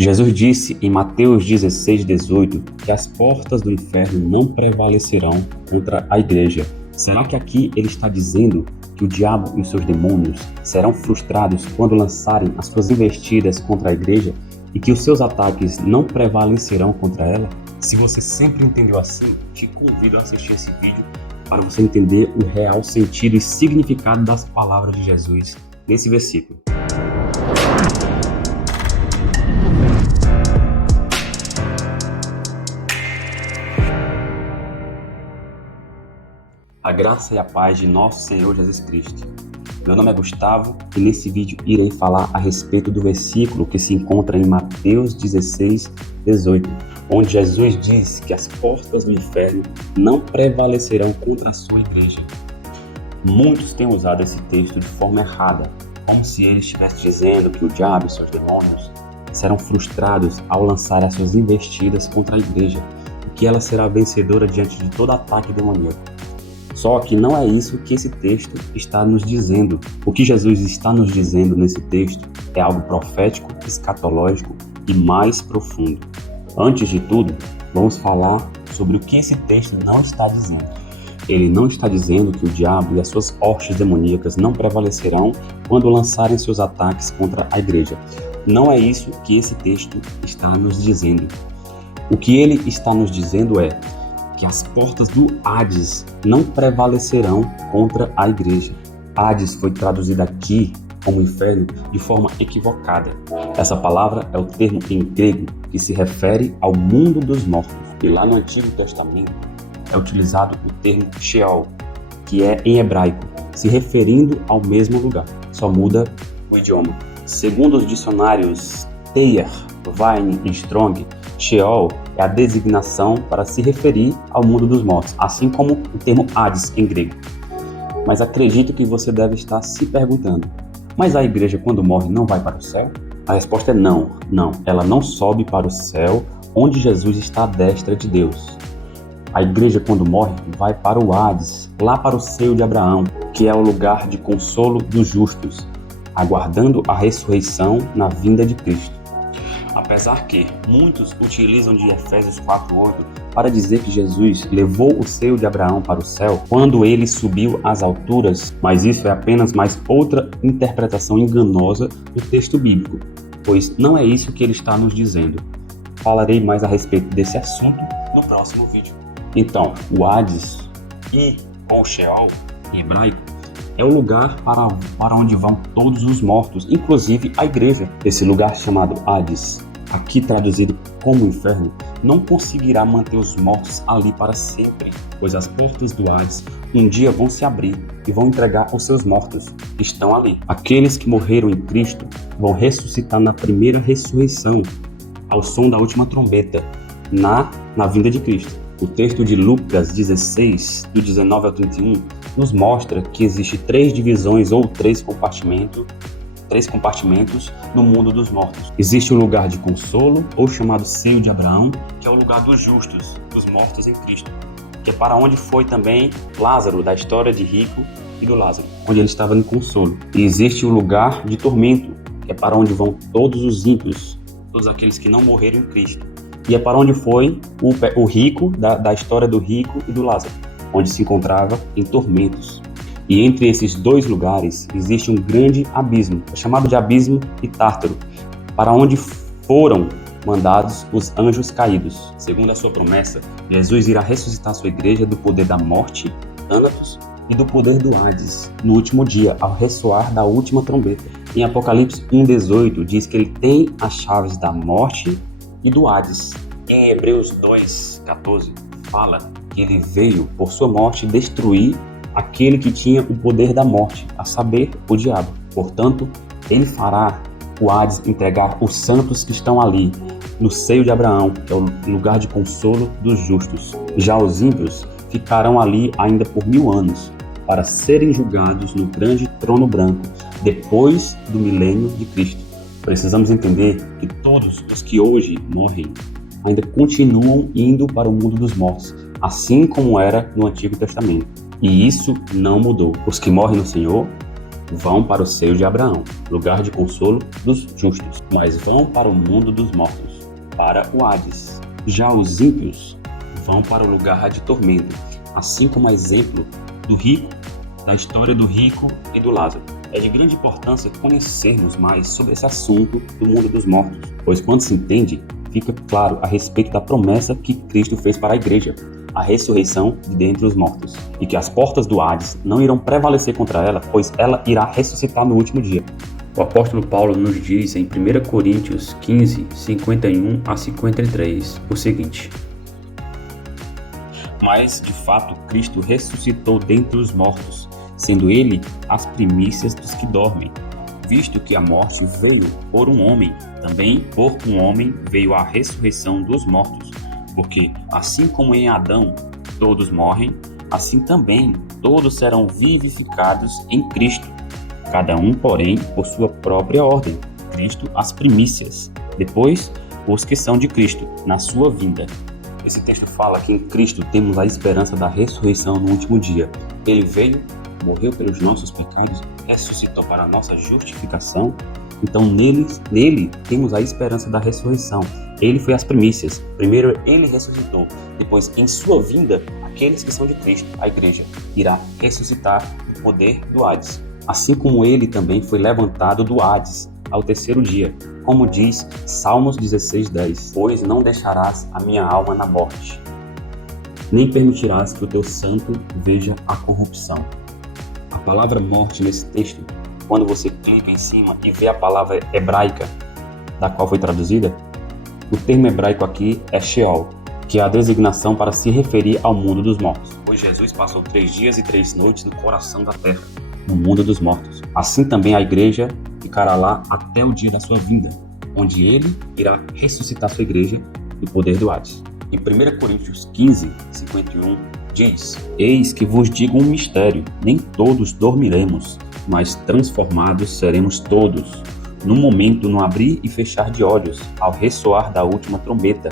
Jesus disse em Mateus 16:18 que as portas do inferno não prevalecerão contra a igreja. Será que aqui ele está dizendo que o diabo e os seus demônios serão frustrados quando lançarem as suas investidas contra a igreja e que os seus ataques não prevalecerão contra ela? Se você sempre entendeu assim, te convido a assistir esse vídeo para você entender o real sentido e significado das palavras de Jesus nesse versículo. A graça e a paz de nosso Senhor Jesus Cristo. Meu nome é Gustavo e nesse vídeo irei falar a respeito do versículo que se encontra em Mateus 16:18, onde Jesus diz que as portas do inferno não prevalecerão contra a sua igreja. Muitos têm usado esse texto de forma errada, como se ele estivesse dizendo que o diabo e seus demônios serão frustrados ao lançar as suas investidas contra a igreja e que ela será vencedora diante de todo ataque demoníaco. Só que não é isso que esse texto está nos dizendo. O que Jesus está nos dizendo nesse texto é algo profético, escatológico e mais profundo. Antes de tudo, vamos falar sobre o que esse texto não está dizendo. Ele não está dizendo que o diabo e as suas hostes demoníacas não prevalecerão quando lançarem seus ataques contra a igreja. Não é isso que esse texto está nos dizendo. O que ele está nos dizendo é que as portas do Hades não prevalecerão contra a igreja. Hades foi traduzida aqui como inferno de forma equivocada. Essa palavra é o termo em grego que se refere ao mundo dos mortos. E lá no Antigo Testamento é utilizado o termo Sheol, que é em hebraico, se referindo ao mesmo lugar. Só muda o idioma. Segundo os dicionários Thayer, Vine e Strong, Sheol é a designação para se referir ao mundo dos mortos, assim como o termo Hades em grego. Mas acredito que você deve estar se perguntando, mas a igreja quando morre não vai para o céu? A resposta é não, ela não sobe para o céu onde Jesus está à destra de Deus. A igreja quando morre vai para o Hades, lá para o seio de Abraão, que é o lugar de consolo dos justos, aguardando a ressurreição na vinda de Cristo. Apesar que muitos utilizam de Efésios 4:8 para dizer que Jesus levou o seio de Abraão para o céu quando ele subiu às alturas, mas isso é apenas mais outra interpretação enganosa do texto bíblico, pois não é isso que ele está nos dizendo. Falarei mais a respeito desse assunto no próximo vídeo. Então, o Hades e o Sheol, em hebraico, é o lugar para onde vão todos os mortos, inclusive a igreja. Esse lugar chamado Hades, aqui traduzido como inferno, não conseguirá manter os mortos ali para sempre, pois as portas do Hades um dia vão se abrir e vão entregar os seus mortos que estão ali. Aqueles que morreram em Cristo vão ressuscitar na primeira ressurreição, ao som da última trombeta, na vinda de Cristo. O texto de Lucas 16, do 19 ao 31, nos mostra que existem três divisões ou três compartimentos no mundo dos mortos. Existe o lugar de consolo, ou chamado seio de Abraão, que é o lugar dos justos, dos mortos em Cristo, que é para onde foi também Lázaro, da história de Rico e do Lázaro, onde ele estava em consolo. E existe o lugar de tormento, que é para onde vão todos os ímpios, todos aqueles que não morreram em Cristo. E é para onde foi o rico, da história do rico e do Lázaro, onde se encontrava em tormentos. E entre esses dois lugares existe um grande abismo, chamado de abismo e tártaro, para onde foram mandados os anjos caídos. Segundo a sua promessa, Jesus irá ressuscitar sua igreja do poder da morte, Thanatos, e do poder do Hades, no último dia, ao ressoar da última trombeta. Em Apocalipse 1:18 diz que ele tem as chaves da morte e do Hades. Em Hebreus 2:14 fala que ele veio por sua morte destruir aquele que tinha o poder da morte, a saber, o diabo. Portanto, ele fará o Hades entregar os santos que estão ali, no seio de Abraão, que é o lugar de consolo dos justos. Já os ímpios ficarão ali ainda por 1000 anos, para serem julgados no grande trono branco, depois do milênio de Cristo. Precisamos entender que todos os que hoje morrem ainda continuam indo para o mundo dos mortos, assim como era no Antigo Testamento. E isso não mudou. Os que morrem no Senhor vão para o seio de Abraão, lugar de consolo dos justos, mas vão para o mundo dos mortos, para o Hades. Já os ímpios vão para o lugar de tormento, assim como exemplo do rico, da história do rico e do Lázaro. É de grande importância conhecermos mais sobre esse assunto do mundo dos mortos, pois quando se entende, fica claro a respeito da promessa que Cristo fez para a igreja, a ressurreição de dentre os mortos, e que as portas do Hades não irão prevalecer contra ela, pois ela irá ressuscitar no último dia. O apóstolo Paulo nos diz em 1 Coríntios 15, 51 a 53 o seguinte: Mas, de fato, Cristo ressuscitou dentre os mortos, sendo ele as primícias dos que dormem. Visto que a morte veio por um homem, também por um homem veio a ressurreição dos mortos. Porque, assim como em Adão todos morrem, assim também todos serão vivificados em Cristo. Cada um, porém, por sua própria ordem. Cristo as primícias, depois os que são de Cristo, na sua vinda. Esse texto fala que em Cristo temos a esperança da ressurreição no último dia. Ele veio, morreu pelos nossos pecados, ressuscitou para a nossa justificação. Então nele temos a esperança da ressurreição. Ele foi as primícias. Primeiro ele ressuscitou. Depois, em sua vinda, aqueles que são de Cristo, a igreja, irá ressuscitar no poder do Hades. Assim como ele também foi levantado do Hades ao terceiro dia. Como diz Salmos 16:10, pois não deixarás a minha alma na morte, nem permitirás que o teu santo veja a corrupção. A palavra morte nesse texto, quando você clica em cima e vê a palavra hebraica da qual foi traduzida, o termo hebraico aqui é Sheol, que é a designação para se referir ao mundo dos mortos. Pois Jesus passou 3 dias e 3 noites no coração da terra, no mundo dos mortos. Assim também a igreja ficará lá até o dia da sua vinda, onde ele irá ressuscitar sua igreja do poder do Hades. Em 1 Coríntios 15, 51, diz: Eis que vos digo um mistério, nem todos dormiremos, mas transformados seremos todos, num momento, no abrir e fechar de olhos, ao ressoar da última trombeta.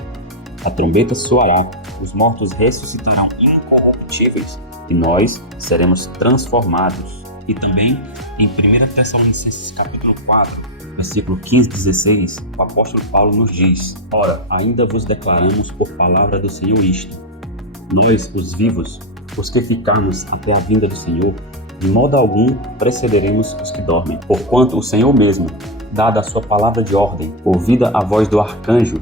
A trombeta soará, os mortos ressuscitarão incorruptíveis, e nós seremos transformados. E também em 1 Tessalonicenses capítulo 4, versículo 15 e 16, o apóstolo Paulo nos diz: Ora, ainda vos declaramos por palavra do Senhor isto: nós, os vivos, os que ficarmos até a vinda do Senhor, de modo algum precederemos os que dormem. Porquanto o Senhor mesmo, dada a sua palavra de ordem, ouvida a voz do arcanjo,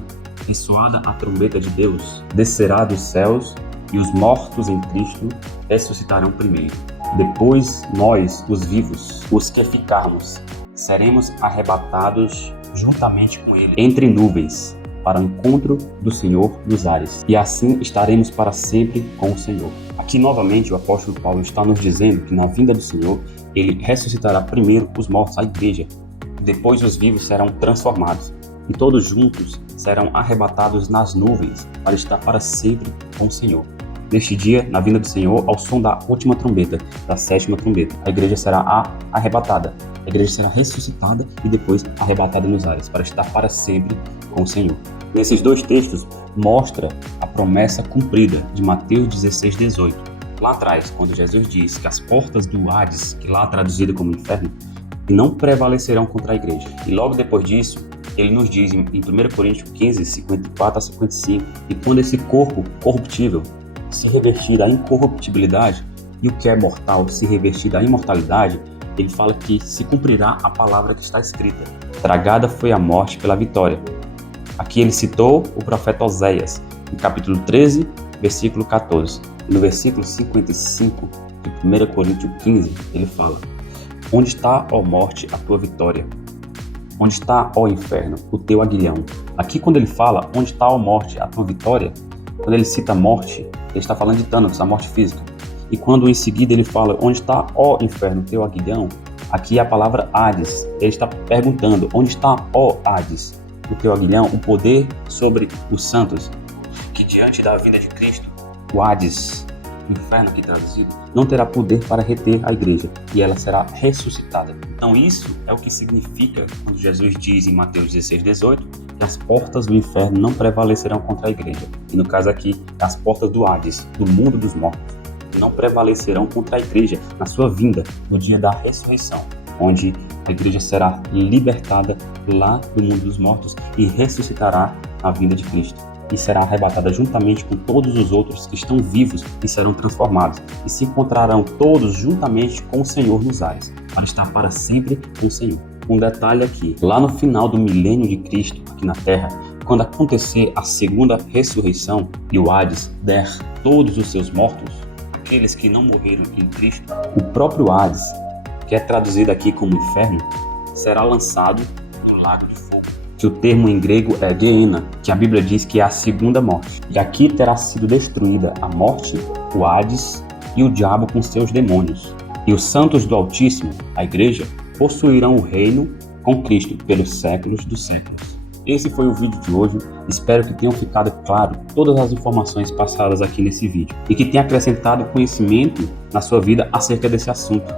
e soada a trombeta de Deus, descerá dos céus, e os mortos em Cristo ressuscitarão primeiro. Depois nós, os vivos, os que ficarmos, seremos arrebatados juntamente com ele entre nuvens, para o encontro do Senhor nos ares. E assim estaremos para sempre com o Senhor. Aqui novamente o apóstolo Paulo está nos dizendo que na vinda do Senhor, ele ressuscitará primeiro os mortos, a igreja. Depois os vivos serão transformados. E todos juntos serão arrebatados nas nuvens para estar para sempre com o Senhor. Neste dia, na vinda do Senhor, ao som da última trombeta, da sétima trombeta, a igreja será arrebatada. A igreja será ressuscitada e depois arrebatada nos ares, para estar para sempre com o Senhor. Nesses dois textos, mostra a promessa cumprida de Mateus 16:18. Lá atrás, quando Jesus diz que as portas do Hades, que lá é traduzido como inferno, não prevalecerão contra a igreja. E logo depois disso, ele nos diz em 1 Coríntios 15, 54 a 55, e quando esse corpo corruptível se revestir da incorruptibilidade, e o que é mortal se revestir da imortalidade, ele fala que se cumprirá a palavra que está escrita: tragada foi a morte pela vitória. Aqui ele citou o profeta Oséias, no capítulo 13, versículo 14. E no versículo 55 de 1 Coríntios 15, ele fala: onde está, ó morte, a tua vitória? Onde está, ó inferno, o teu aguilhão? Aqui quando ele fala, onde está, ó morte, a tua vitória, quando ele cita morte, ele está falando de Thanos, a morte física. E quando em seguida ele fala, onde está, ó inferno, teu aguilhão, aqui é a palavra Hades. Ele está perguntando, onde está, ó Hades, o teu aguilhão, o poder sobre os santos, que diante da vinda de Cristo, o Hades, o inferno aqui traduzido, não terá poder para reter a igreja, e ela será ressuscitada. Então isso é o que significa quando Jesus diz em Mateus 16:18, que as portas do inferno não prevalecerão contra a igreja. E no caso aqui, as portas do Hades, do mundo dos mortos, não prevalecerão contra a igreja na sua vinda, no dia da ressurreição. onde a igreja será libertada lá do mundo dos mortos e ressuscitará a vinda de Cristo. E será arrebatada juntamente com todos os outros que estão vivos e serão transformados. E se encontrarão todos juntamente com o Senhor nos ares, para estar para sempre com o Senhor. Um detalhe aqui, lá no final do milênio de Cristo, aqui na Terra, quando acontecer a segunda ressurreição e o Hades der todos os seus mortos, aqueles que não morreram em Cristo, o próprio Hades, que é traduzido aqui como inferno, será lançado no lago de fogo, que o termo em grego é Gehenna, que a Bíblia diz que é a segunda morte. E aqui terá sido destruída a morte, o Hades e o diabo com seus demônios. E os santos do Altíssimo, a igreja, possuirão o reino com Cristo pelos séculos dos séculos. Esse foi o vídeo de hoje. Espero que tenham ficado claro todas as informações passadas aqui nesse vídeo e que tenha acrescentado conhecimento na sua vida acerca desse assunto.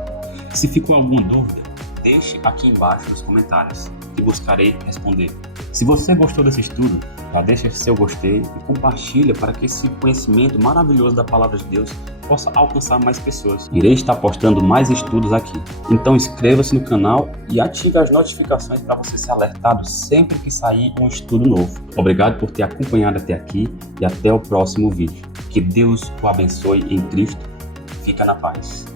Se ficou alguma dúvida, deixe aqui embaixo nos comentários, que buscarei responder. Se você gostou desse estudo, já deixa seu gostei e compartilha para que esse conhecimento maravilhoso da Palavra de Deus possa alcançar mais pessoas. Irei estar postando mais estudos aqui. Então inscreva-se no canal e ative as notificações para você ser alertado sempre que sair um estudo novo. Obrigado por ter acompanhado até aqui e até o próximo vídeo. Que Deus o abençoe em Cristo. Fica na paz.